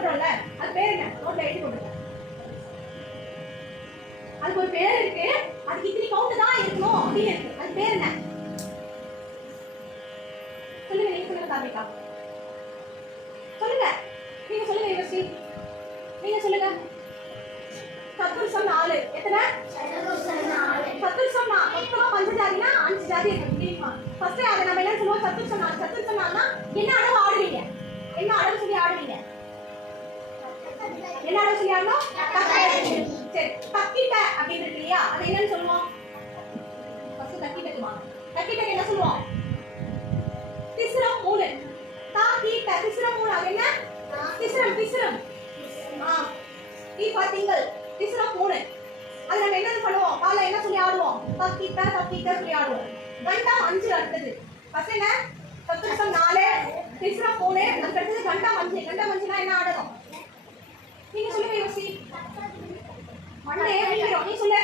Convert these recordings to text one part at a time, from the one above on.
பண்றோம்ல அது பேர் என்ன? நோட்ல எழுதி போடுங்க. அதுக்கு ஒரு பேர் இருக்கு. அதுக்கு இத்தனை கவுண்ட் தான் இருக்கணும் அப்படின்னு இருக்கு. அது பேர் என்ன? சொல்லுங்க. நீங்க சொல்லுங்க கார்த்திகா. சொல்லுங்க. நீங்க சொல்லுங்க யுவஸ்ரீ. நீங்க சொல்லுங்க. சத்துருசம் 4. எத்தனை? சத்துருசம் 4. மொத்தமா பஞ்சஜாதினா 5 ஜாதி இருக்கு தெரியுமா? ஃபர்ஸ்ட் அதை நம்ம என்ன சொல்லுவோம்? சத்துருசம் 4. சத்துருசம் 4னா என்ன அளவு ஆடுவீங்க? என்ன அளவு சொல்லி ஆடுவீங்க? என்ன அளவு சொல்லி ஆடணும்? சரி, தக்கிட்ட அப்படின்னு இருக்கு இல்லையா? அது என்னன்னு சொல்லுவோம்? ஃபர்ஸ்ட் தக்கிட்டக்குமா? தக்கிட்ட என்ன சொல்லுவோம்? திஸ்ரம் 3. தாக்கிட்ட திஸ்ரம் 3. அது என்ன? திஸ்ரம். டி ஃபார் திங்கள். திஸ்ரம் 3. அது நம்ம என்ன பண்ணுவோம்? காலைல என்ன சொல்லி ஆடுவோம்? தக்கிட்ட சொல்லி ஆடுவோம். கண்டம் 5 அடுத்தது. ஃபர்ஸ்ட் என்ன? சத்துருசம் 4, திஸ்ரம் 3, அதுக்கு அடுத்தது கண்டம் 5. கண்டம் 5னா என்ன ஆடணும்? நீங்க சொல்லுங்க யோசி. மண்டே அப்படிங்கிறோம். நீ சொல்லு.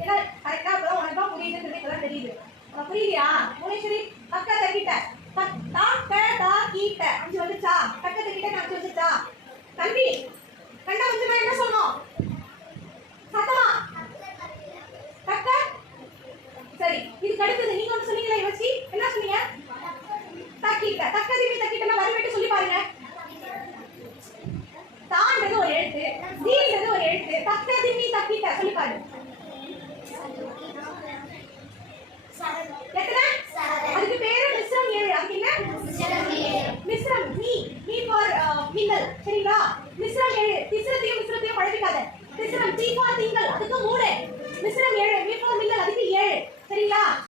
ஏன்னா கரெக்டா அப்பதான் உனக்கு தான் புரியுதுன்றது இப்பதான் தெரியுது. உனக்கு புரியுதியா? புவனேஸ்வரி தக்க தக்கிட்ட தாக்கிட்ட 5 வந்துச்சா? தக்க தக்கிட்ட 5 வந்துச்சா? தம்பி கண்டம் 5னா என்ன சொல்லணும்? சத்தமா தக்க. சரி, இதுக்கு அடுத்தது நீங்க